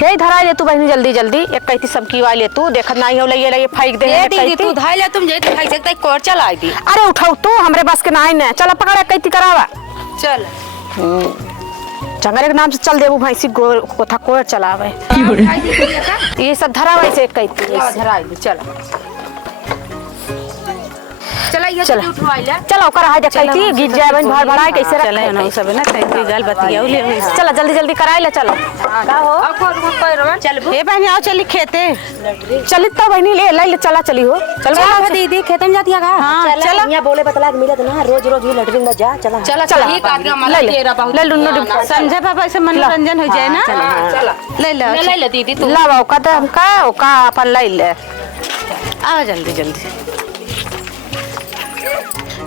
हे धरा ले तू बहनी जल्दी जल्दी एक कहती सबकी वाले तू देखत नहीं हो ले फेंक दे दीदी तू धाय ले तुम जे फेंक सकता है कोर चला दी। अरे उठाओ तू हमरे बस के नहीं ना चल पकड़ कहती करावा चल जंगल के नाम से चल देबू भैंसी कोथा कोर चलावे ये सब धरा वैसे कहती धरा दे चल चला ये चल उठवाई ले चल ओकर हाय देखैती गिर जाए बन भर भराए कैसे रख चले ना सब ना कहीं गल बतिया ले चल जल्दी जल्दी कराई ले चलो का हो अब को पैरवा चल ए बहनी आओ चली खेते चली तो बहनी ले चला चली हो चल दीदी खेत में जाती है का चल यहाँ बोले बतला के मिलत ना रोज रोज ही लटरिंग में जा चला चला चला ठीक आदमी मला तेरा बहुत ले लुन्नो संजय पापा से मनोरंजन हो जाए ना चला ले ले दीदी तू लावा का तो हमका ओका अपन ले ले आओ जल्दी जल्दी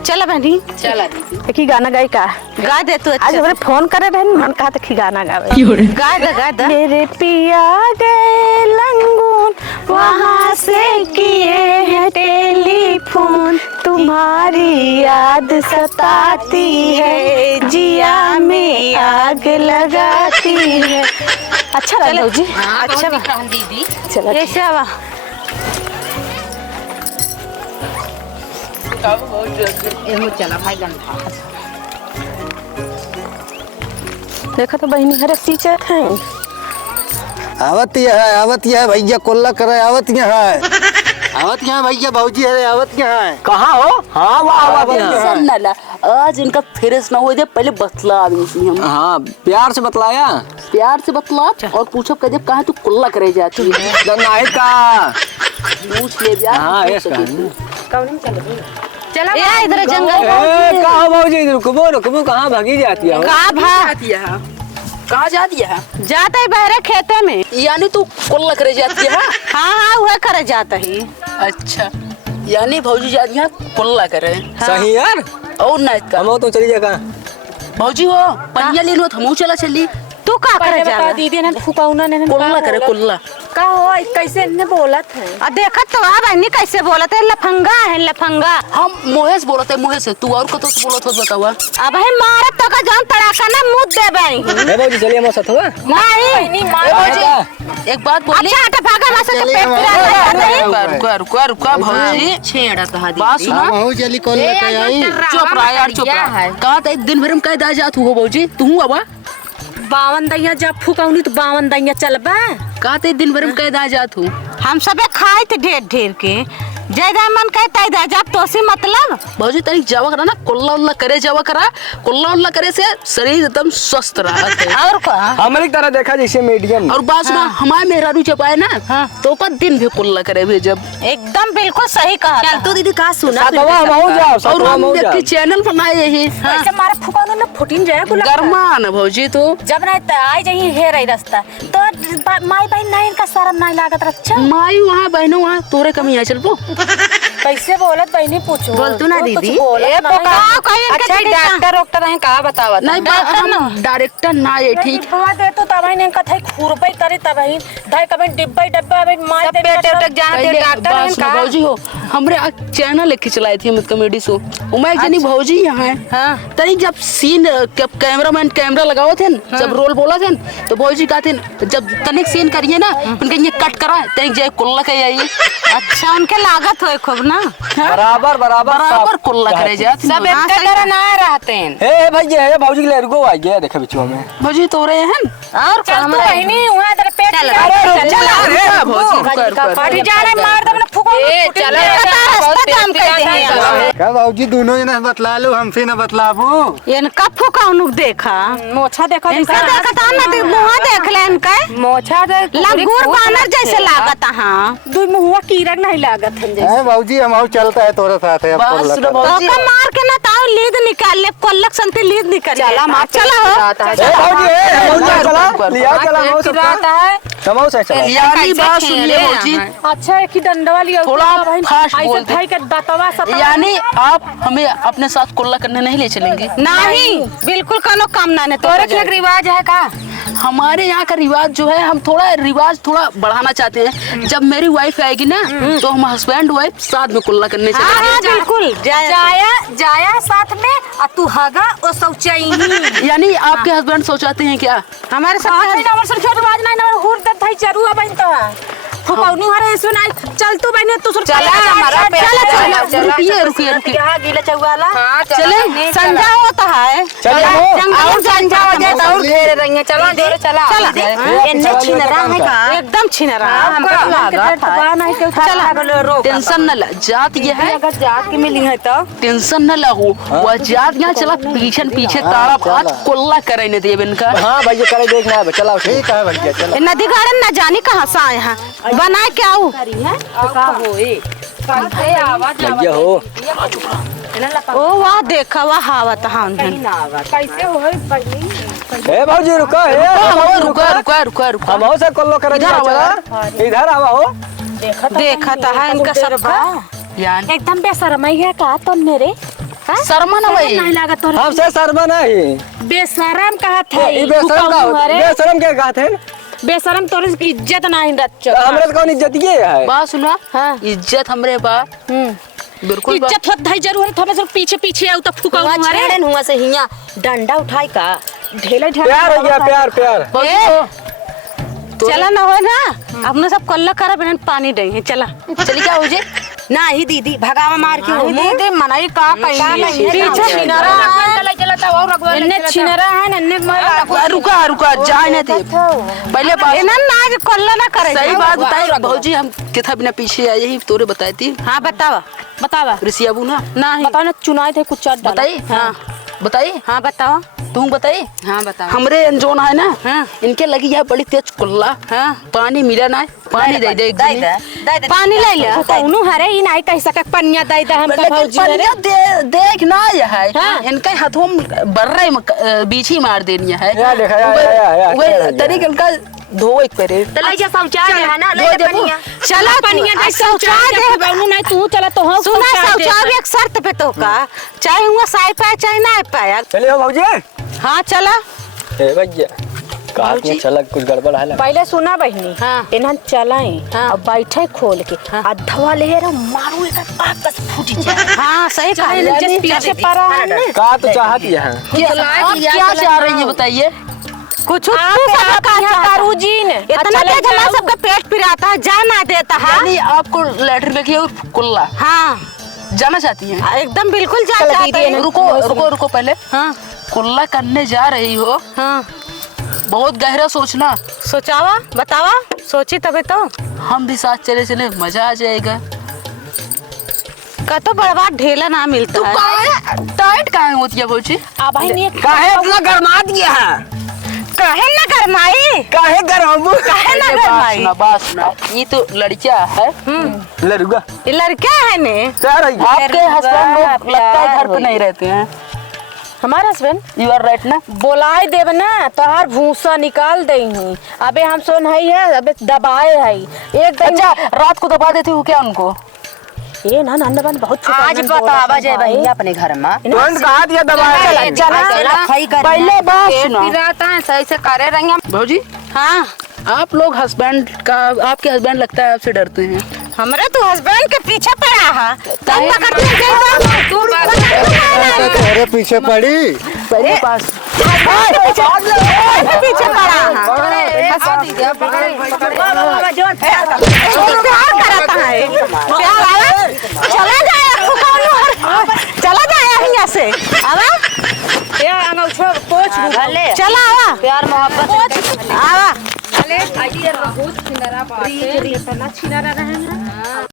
चला बहनी चला दीदी एक ही गाना गाई का गा दे तू आज हमरे फोन करे बहन मन कहा तो गाना गावे गा दे मेरे पिया गए लंगून वहाँ से किए हैं टेलीफोन तुम्हारी याद सताती है जिया में आग लगाती है। अच्छा लगा जी अच्छा दीदी चलो ये शाबा चला भाई गंधा देखा तो बहनी हरे सींचे थे आवत है भैया कोल्ला करे आवत है भैया भौजी है आवत है कहाँ हो हाँ वाह आज इनका फ्रेश ना हो दे पहले बतला आदमी हम हाँ प्यार से बतलाया प्यार से बतला और पूछो कह दे कहाँ तू कुल्ला करे जाती है नहीं का पूछ ले जा हाँ यस चला इधर जंगल कहाँ भौजी रुकबो कहाँ भागी जाती है कहाँ भागती है कहाँ जाती है जाता है बहरे खेते में यानी तू कुल्ला करे जाती है हाँ वह करे जाता ही अच्छा यानी भौजी जाती है कुल्ला करे सही यार और ना हम तो चली जाएगा भौजी हो पनिया ले लो हमू चला चली तू का करे जा दीदी ने फुकाउना ने कुल्ला करे कुल्ला का हो कैसे ने बोलत है देखत तो आ बहनी कैसे बोलत है लफंगा हम मोहेश बोलते मोहेश तू और कतो से बोलत हो बतावा अब है मारत तो का जान तड़ाका ना मुंह दे बई ए भौजी चलिए हम साथ हुआ नहीं भौजी एक बात बोली अच्छा हट भागा वहां से पेट रुका भौजी छेड़ा कहा दी बात सुना हम चली कोल्ला के आई चुप रहा यार चुप रहा कहा था दिन भर में कह दा जात हो भौजी तू आवा 52 दैया जब फुकाउनी तो 52 दैया चलबा कहा था दिन भर में कह दा जात हो हम सबे खाए थे ढेर के जयदा मन कहता है जब तोसी मतलब भौजी तरी जावा करा ना कुल्ला उल्ला करे जावा करा कुल्ला उल्ला करे से शरीर एकदम स्वस्थ रहा और का हमारी तरह देखा जैसे मीडियम और बात सुना हमारे मेहरारू जब आए ना तो का दिन भी कुल्ला करे भी जब एकदम बिल्कुल सही कहा चल तू दीदी का सुना और हम देख के चैनल बनाए यही ऐसे मारा फुकाउना ना फुटिन जाए कुल गरमा ना भौजी तो जब ना आई जाई हे रही रास्ता तो माई बहन नहीं इनका शर्म नहीं लागत अच्छा माई वहाँ बहनों वहाँ तोरे कमी है चल पो कैसे बोलत बहनी पूछो बोल तू ना दीदी अच्छा डॉक्टर है का बतावा नहीं हम डायरेक्टर ना ये ठीक दवा दे तो तब ने कथई खुरपई करे तब ही धाय कबे डब्बा में मार दे पेट उटक जाने दे डॉक्टर है का भौजी हो हमरे चैनल एक चलाई थी हम कॉमेडी शो उमा जनी भौजी यहाँ है हां तनी जब सीन कैमरामैन कैमरा लगाओ थे जब रोल बोला थे तो भौजी कहते जब तनिक सीन करिए ना उनके ये कट करा तनिक जय कुल्ला के आई अच्छा उनके लागत होए खूब ना बराबर कुल्ला करे जा सब एक तरह ना रहते हैं हे भैया हे भौजी के ले रुको आ गया देखा बिचवा में भौजी तोरे हैं और चल तू बहनी वहां तेरे पेट चल भौजी पार्टी जा रहे मार दे ना फुको चल काम करते हैं क्या भौजी दोनों जना बतला लो हमसे ना बतलाबू इनका फुकाउनु देखा मोछा देखा इनका देखा था ना मुंह देख ले इनका मोछा देख लंगूर बानर जैसे लागत हां दू मुंह कीड़ा नहीं लागत है है भौजी हम चलता है तोरे साथ है बस सुनो भौजी तो मार के ना ताऊ लीद निकाल ले कोल्लक संते लीद निकाल चला मार चला भौजी लिया चला है समोसा चला यानी बात सुन ले भौजी अच्छा एक ही डंडा लिया थोड़ा फास्ट बोल भाई का दातवा सब यानी आप हमें अपने साथ कुल्ला करने नहीं ले चलेंगे नहीं बिल्कुल कोनो काम ना ने तोरे के रिवाज है का हमारे यहाँ का रिवाज जो है, हम रिवाज थोड़ा बढ़ाना चाहते हैं। जब मेरी वाइफ आएगी ना तो हम हस्बैंड वाइफ साथ में कुल्ला करने चलेंगे। हाँ बिल्कुल जाया साथ में और तू हागा और शौचाई यानी आपके हस्बैंड शौचाते हैं क्या? हमारे सब रिवाज नहीं ना हुर तक थाई चरुआ बन तो फुकौनी हरे सुनाई चल तू बहने तू सुर चला हमारा रुकिए यहाँ गीला चौवाला चले संजा होता है और संजा हो जाए तो और घेरे रहेंगे। चलो दे चला इन्ने छिनरा है का एकदम छिन रहा है हमको चला टेंशन न ल, जात ये है, अगर जात के मिली है तो टेंशन न लगो। वह जात यहाँ चला पीछे पीछे ताड़ा भात कुल्ला करे न देव इनका। हाँ भैया करे देखना है, चलाओ ठीक है भैया चलो। नदी गार्डन न जानी कहाँ से आए हैं, बना के आओ भैया हो ओ वाह देखा वाह हावत हाँ कैसे हो ए भाजी रुको रुका हम हो से कोल्लो करे इधर आवा हो। देखा था है इनका सबका यानी एकदम बेशरमई है का तुम मेरे शर्मा न भाई नहीं लगा तो हमसे शर्मा नहीं, बेशरम कहा था बेशरम के कहा थे, बेशरम तोरे की इज्जत नहीं रच हमरे से कौन इज्जत ये है? बात सुना, हाँ। इज्जत हमरे बा बिल्कुल बा। इज्जत होत है जरूर थोड़ा सा पीछे पीछे आउ तो फुका छेड़े हुआ से हिया डंडा उठाई का ढेले प्यार हो गया प्यार चला न हो ना अपने सब कल्ला करा बिना पानी देंगे चला चली क्या हो जे ना ही दीदी भगावा मार के दीदी मनाई का कहीं पीछे छिनरा है इन्ने छिनरा है इन्ने रुका जाए न दे पहले बात ना आज कल्ला ना करे सही बात बताई भौजी, हम किथा बिना पीछे आए यही तोरे बताई थी। हाँ बतावा ऋषियाबू ना नहीं बताओ ना चुनाए थे कुछ बताई। हाँ बताई, हाँ बताओ तुम बताई। हाँ बताओ हमरे अंजोन है ना, हाँ। इनके लगी है बड़ी तेज कुल्ला। हाँ पानी मिला ना, पानी दे दे पानी ले ले कौनो हरे ई नहीं कह सके पनिया दई दा हम भौजी रे देख ना ये है हाँ। इनका हाथों बर्रे बीछी मार देनी है। या देखा या वे तरीके इनका धो एक पेरे तो ले जा शौचालय है ना, ले जा पनिया चला पनिया दे शौचालय दे बहनू नहीं तू चला तो हो सुना शौचालय एक शर्त पे तो का चाहे हुआ साई पाए चाहे ना पाए। चले हो भाजी। हाँ चला ए भैया कहा में चला कुछ गड़बड़ है ना। पहले सुना बहनी हाँ। इन्हन चलाए हाँ। और बैठे खोल के अधवा ले रे मारू एक आपस फूट जाए। हाँ सही कहा जिस पीछे पड़ा है ना कहा तो चाहत ये है क्या चाह रही है बताइए? कुछ करू जी ने इतना तेज हमारा सबका पेट पिराता है जाना देता है। यानी आपको लेटर लिखी है कुल्ला हाँ जाना चाहती हैं? एकदम बिल्कुल जा चाहते हैं। रुको पहले। हाँ कुल्ला करने जा रही हो, हाँ बहुत गहरा सोचना। सोचावा बतावा सोची तबे तो हम भी साथ चले मजा आ जाएगा। का तो बड़वा ढेला ना मिलता है। टाइट कहाँ होती है बोची? अब भाई काहे इतना गरमा दिया है? काहे ना गरमाई काहे गरमू? काहे ना गरमाई बात सुना, ये तो लड़कियां है। लड़का ये लड़का है ने क्या रही है? आपके हस्बैंड लोग लगता है घर पे नहीं रहते हैं। हमारा हस्बैंड यू आर राइट ना? बोलाए देव ना तो हर भूसा निकाल देही। अबे हम सोन है अबे दबाए है एक दिन। अच्छा रात को दबा देती हूँ क्या उनको? ये ना नंदबन बहुत छुपा आज बतावा जाए भैया अपने घर में तुरंत कहा दिया दबाया पहले बात सुना पिराता है सही से करे रहेंगे भौजी। हाँ आप लोग हस्बैंड का, आपके हस्बैंड लगता है आपसे डरते हैं। हमारा तो हस्बैंड के पीछे पड़ा है तेरे पीछे पड़ी पहले पास पीछे पड़ा है प्यार कराता है चला जाए चला जाए यहाँ से आवा चला आवा प्यार मोहब्बत आवा बहुत छिनरा बात है इतना छिनरा रहे ना।